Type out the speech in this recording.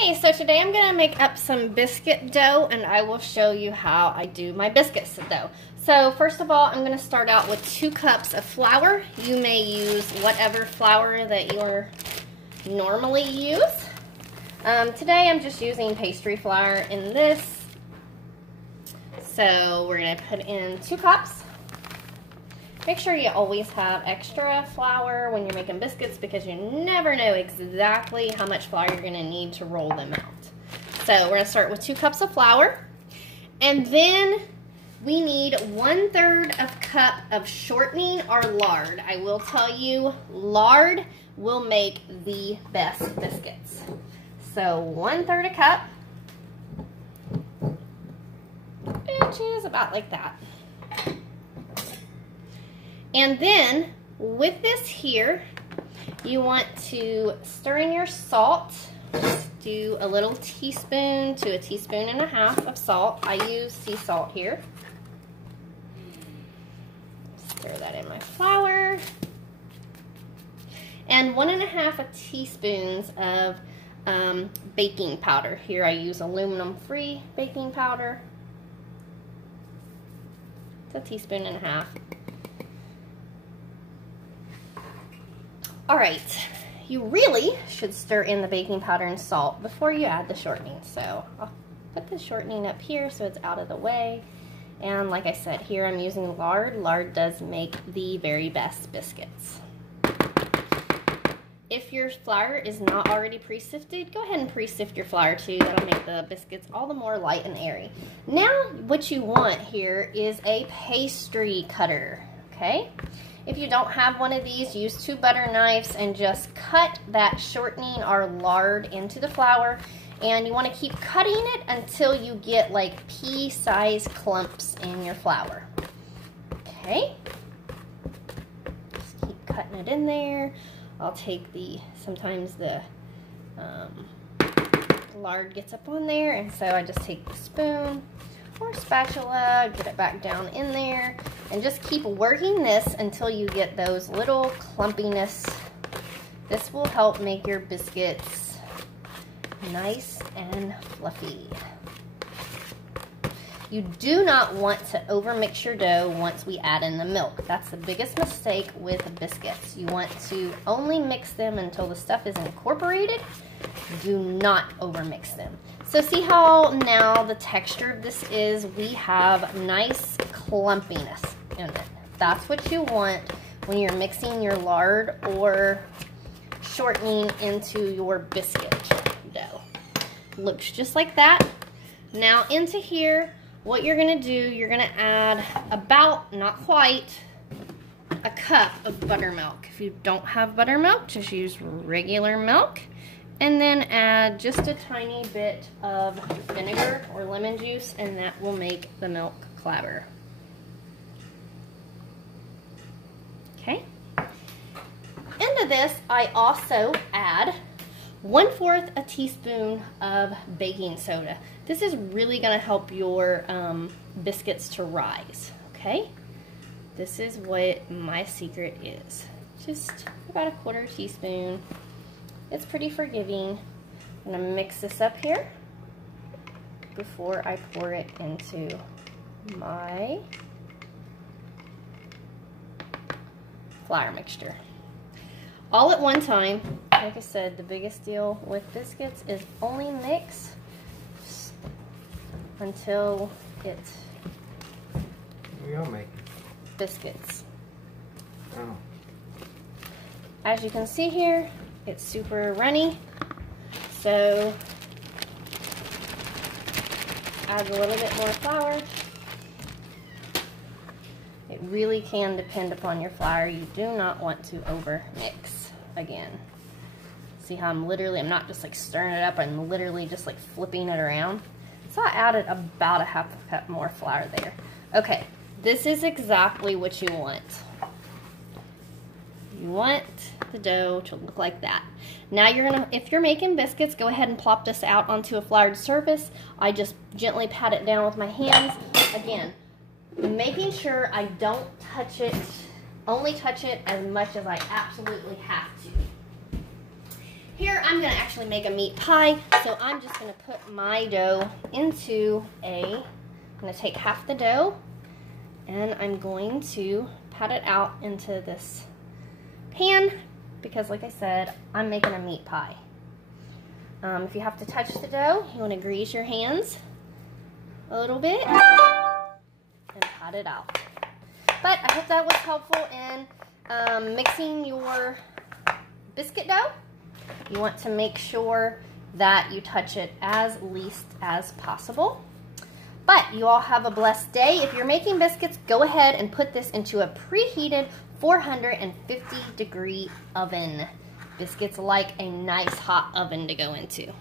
Hey, so today I'm gonna make up some biscuit dough and I will show you how I do my biscuits dough. So first of all, I'm gonna start out with 2 cups of flour. You may use whatever flour that you normally use. Today I'm just using pastry flour in this. So we're gonna put in 2 cups. Make sure you always have extra flour when you're making biscuits because you never know exactly how much flour you're gonna need to roll them out. So we're gonna start with 2 cups of flour. And then we need 1/3 of cup of shortening or lard. I will tell you, lard will make the best biscuits. So 1/3 a cup, which is about like that. And then with this here, you want to stir in your salt. Just do a little teaspoon to a teaspoon and a half of salt. I use sea salt here. Stir that in my flour. And 1.5 teaspoons of baking powder. Here I use aluminum-free baking powder. It's a teaspoon and a half. All right, you really should stir in the baking powder and salt before you add the shortening. So I'll put the shortening up here so it's out of the way. And like I said, here I'm using lard. Lard does make the very best biscuits. If your flour is not already pre-sifted, go ahead and pre-sift your flour too. That'll make the biscuits all the more light and airy. Now what you want here is a pastry cutter, okay? If you don't have one of these, use 2 butter knives and just cut that shortening or lard into the flour. And you want to keep cutting it until you get like pea-sized clumps in your flour. Okay? Just keep cutting it in there. I'll take sometimes the lard gets up on there, and so I just take the spoon or spatula, get it back down in there, and just keep working this until you get those little clumpiness. This will help make your biscuits nice and fluffy. You do not want to overmix your dough once we add in the milk. That's the biggest mistake with biscuits. You want to only mix them until the stuff is incorporated. Do not overmix them. So see how now the texture of this is? We have nice clumpiness in it. That's what you want when you're mixing your lard or shortening into your biscuit dough. Looks just like that. Now into here, what you're gonna do, you're gonna add about, not quite, a cup of buttermilk. If you don't have buttermilk, just use regular milk. And then add just a tiny bit of vinegar or lemon juice, and that will make the milk clabber. Okay. Into this, I also add 1/4 a teaspoon of baking soda. This is really gonna help your biscuits to rise, okay? This is what my secret is. Just about a 1/4 teaspoon. It's pretty forgiving. I'm gonna mix this up here before I pour it into my flour mixture. All at one time. Like I said, the biggest deal with biscuits is only mix until it We all make biscuits. Oh. As you can see here, it's super runny, so add a little bit more flour. It really can depend upon your flour. You do not want to over mix again. See how I'm not just like stirring it up, I'm literally just like flipping it around. So I added about a 1/2 cup more flour there. Okay, this is exactly what you want. You want the dough to look like that. Now if you're making biscuits, go ahead and plop this out onto a floured surface. I just gently pat it down with my hands. Again, making sure I don't touch it, only touch it as much as I absolutely have to. Here, I'm gonna actually make a meat pie, so I'm just gonna put my dough into I'm gonna take half the dough, and I'm going to pat it out into this pan, because like I said, I'm making a meat pie. If you have to touch the dough, you wanna grease your hands a little bit, and pat it out. But I hope that was helpful in mixing your biscuit dough. You want to make sure that you touch it as least as possible. But you all have a blessed day. If you're making biscuits, go ahead and put this into a preheated 450-degree oven. Biscuits like a nice hot oven to go into.